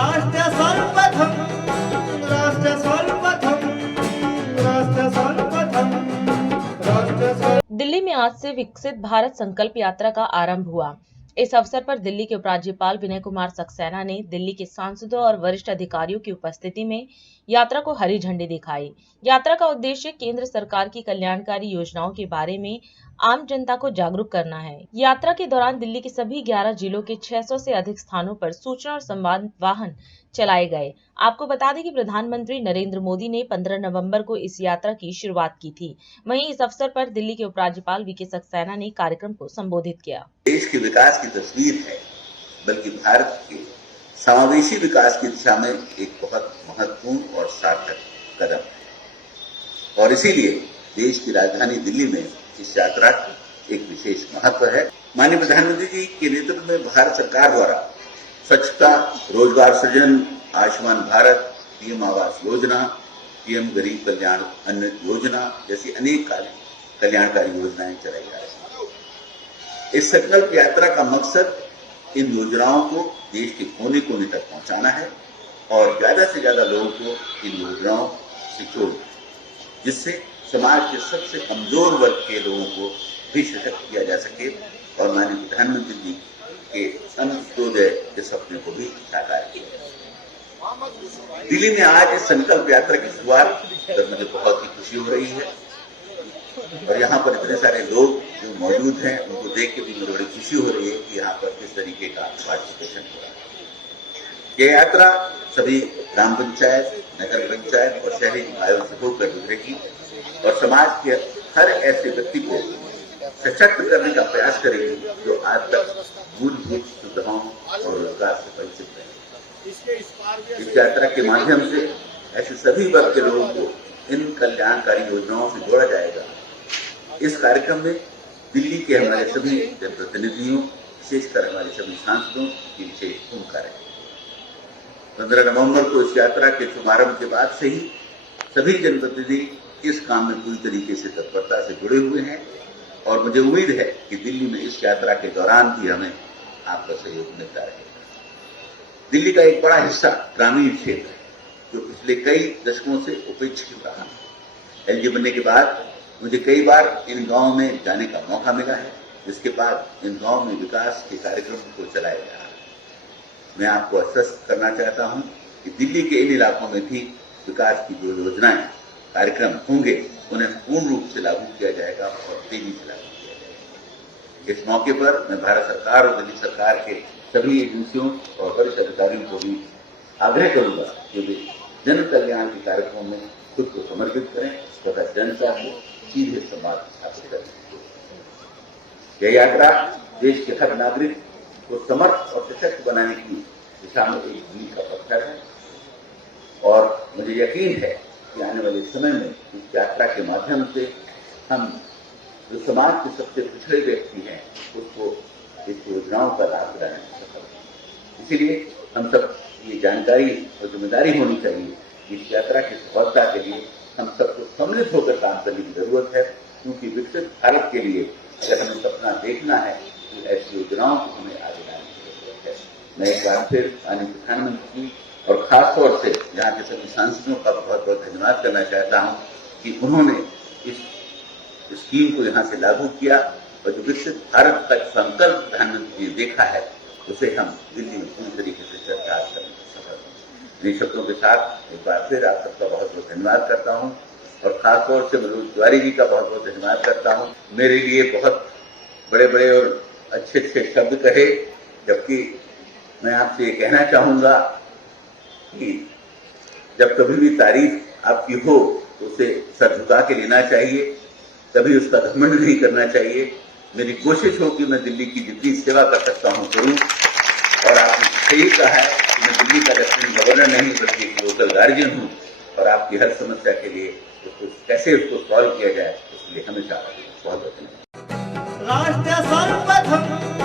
राष्ट्र सर्वप्रथम राष्ट्र सर्वप्रथम राष्ट्र सर्वप्रथम राष्ट्र सर्व। दिल्ली में आज से विकसित भारत संकल्प यात्रा का आरंभ हुआ। इस अवसर पर दिल्ली के उपराज्यपाल विनय कुमार सक्सेना ने दिल्ली के सांसदों और वरिष्ठ अधिकारियों की उपस्थिति में यात्रा को हरी झंडी दिखाई। यात्रा का उद्देश्य केंद्र सरकार की कल्याणकारी योजनाओं के बारे में आम जनता को जागरूक करना है। यात्रा के दौरान दिल्ली के सभी 11 जिलों के 600 से अधिक स्थानों पर सूचना और संवाद वाहन चलाए गए। आपको बता दें कि प्रधानमंत्री नरेंद्र मोदी ने 15 नवंबर को इस यात्रा की शुरुआत की थी। वहीं इस अवसर पर दिल्ली के उपराज्यपाल वीके सक्सेना ने कार्यक्रम को संबोधित किया। देश के विकास की तस्वीर है, बल्कि भारत के समावेशी विकास की दिशा में एक बहुत महत्वपूर्ण और सार्थक कदम है और इसीलिए देश की राजधानी दिल्ली में इस यात्रा की एक विशेष महत्व है। माननीय प्रधानमंत्री जी के नेतृत्व में भारत सरकार द्वारा स्वच्छता, रोजगार सृजन, आयुष्मान भारत, पीएम आवास योजना, पीएम गरीब कल्याण अन्न योजना जैसी अनेक कल्याणकारी योजनाएं चलाई जा रही हैं। इस संकल्प यात्रा का मकसद इन योजनाओं को देश के कोने कोने तक पहुंचाना है और ज्यादा से ज्यादा लोगों को इन योजनाओं से जोड़ना, जिससे समाज के सबसे कमजोर वर्ग के लोगों को भी सशक्त किया जा सके और माननीय प्रधानमंत्री जी के अंत्योदय के सपने को भी साकार किया जाए। दिल्ली में आज इस संकल्प यात्रा की शुरुआत कर मुझे बहुत ही खुशी हो रही है और यहाँ पर इतने सारे लोग जो मौजूद हैं उनको देख के भी मुझे बड़ी खुशी हो रही है कि यहाँ पर किस तरीके का पार्टिसिपेशन हो रहा है। ये यात्रा सभी ग्राम पंचायत, नगर पंचायत और शहरी निकायों से होकर गुजरेगी और समाज के हर ऐसे व्यक्ति को सशक्त करने का प्रयास करेगी जो आज तक मूलभूत सुविधाओं और रोजगार से वंचित रहे। इस यात्रा के माध्यम से ऐसे सभी वर्ग के लोगों को इन कल्याणकारी योजनाओं से जोड़ा जाएगा। इस कार्यक्रम में दिल्ली के हमारे सभी जनप्रतिनिधियों, विशेषकर हमारे सभी सांसदों की विशेष भूमिका रहेगी। 15 नवंबर को इस यात्रा के शुभारंभ के बाद से ही सभी जनप्रतिनिधि इस काम में पूरी तरीके से तत्परता से जुड़े हुए हैं और मुझे उम्मीद है कि दिल्ली में इस यात्रा के दौरान भी हमें आपका सहयोग मिलता रहेगा। दिल्ली का एक बड़ा हिस्सा ग्रामीण क्षेत्र है जो पिछले कई दशकों से उपेक्षित रहा है। एलजी बनने के बाद मुझे कई बार इन गांवों में जाने का मौका मिला है, जिसके बाद इन गांवों में विकास के कार्यक्रम को चलाया जा रहा है। मैं आपको आश्वस्त करना चाहता हूं कि दिल्ली के इन इलाकों में भी विकास की जो योजनाएं, कार्यक्रम होंगे उन्हें पूर्ण रूप से लागू किया जाएगा और तेजी से लागू किया जाएगा। इस मौके पर मैं भारत सरकार और दिल्ली सरकार के सभी एजेंसियों और वरिष्ठ अधिकारियों को भी आग्रह करूंगा कि वे जन कल्याण के कार्यक्रमों में खुद को समर्पित करें तथा जनता से सीधे संवाद स्थापित करें। यह यात्रा देश के हर नागरिक को समर्थ और सशक्त बनाने की दिशा में एक मील का पत्थर है और मुझे यकीन है कि आने वाले समय में इस यात्रा के माध्यम से हम जो समाज के सबसे पिछड़े व्यक्ति हैं उसको इस योजनाओं का लाभ दिलाने में सफल हैं। इसीलिए हम सब ये जानकारी और जिम्मेदारी होनी चाहिए कि इस यात्रा की सफलता के लिए हम सबको सम्मिलित होकर काम करने की जरूरत है, क्योंकि विकसित भारत के लिए अगर हमें सपना देखना है तो ऐसी योजनाओं को हमें आगे लाने की जरूरत है। मैं एक बार फिर माननीय प्रधानमंत्री और खास तौर से यहाँ के सभी सांसदों का बहुत बहुत धन्यवाद करना चाहता हूँ कि उन्होंने इस स्कीम को यहाँ से लागू किया और जो विकसित भारत का संकल्प प्रधानमंत्री ने देखा है उसे हम दिल्ली में पूरी तरीके से चर्चा करने में सफल हैं। इन शब्दों के साथ एक बार फिर आप सबका बहुत बहुत धन्यवाद करता हूँ और खासतौर से मनोज तिवारी जी का बहुत बहुत धन्यवाद करता हूँ। मेरे लिए बहुत बड़े बड़े और अच्छे अच्छे शब्द कहे, जबकि मैं आपसे ये कहना चाहूंगा कि जब कभी भी तारीफ आपकी हो तो उसे सर झुका के लेना चाहिए, कभी उसका घमंड नहीं करना चाहिए। मेरी कोशिश हो कि मैं दिल्ली की जितनी सेवा कर सकता हूं करूं और आपने सही कहा है कि मैं दिल्ली का लेफ्टिनेंट गवर्नर नहीं बल्कि एक लोकल गार्जियन हूं और आपकी हर समस्या के लिए कैसे उसको सॉल्व किया जाए उसके लिए हमेशा बहुत बहुत धन्यवाद। राष्ट्र सर्वप्रथम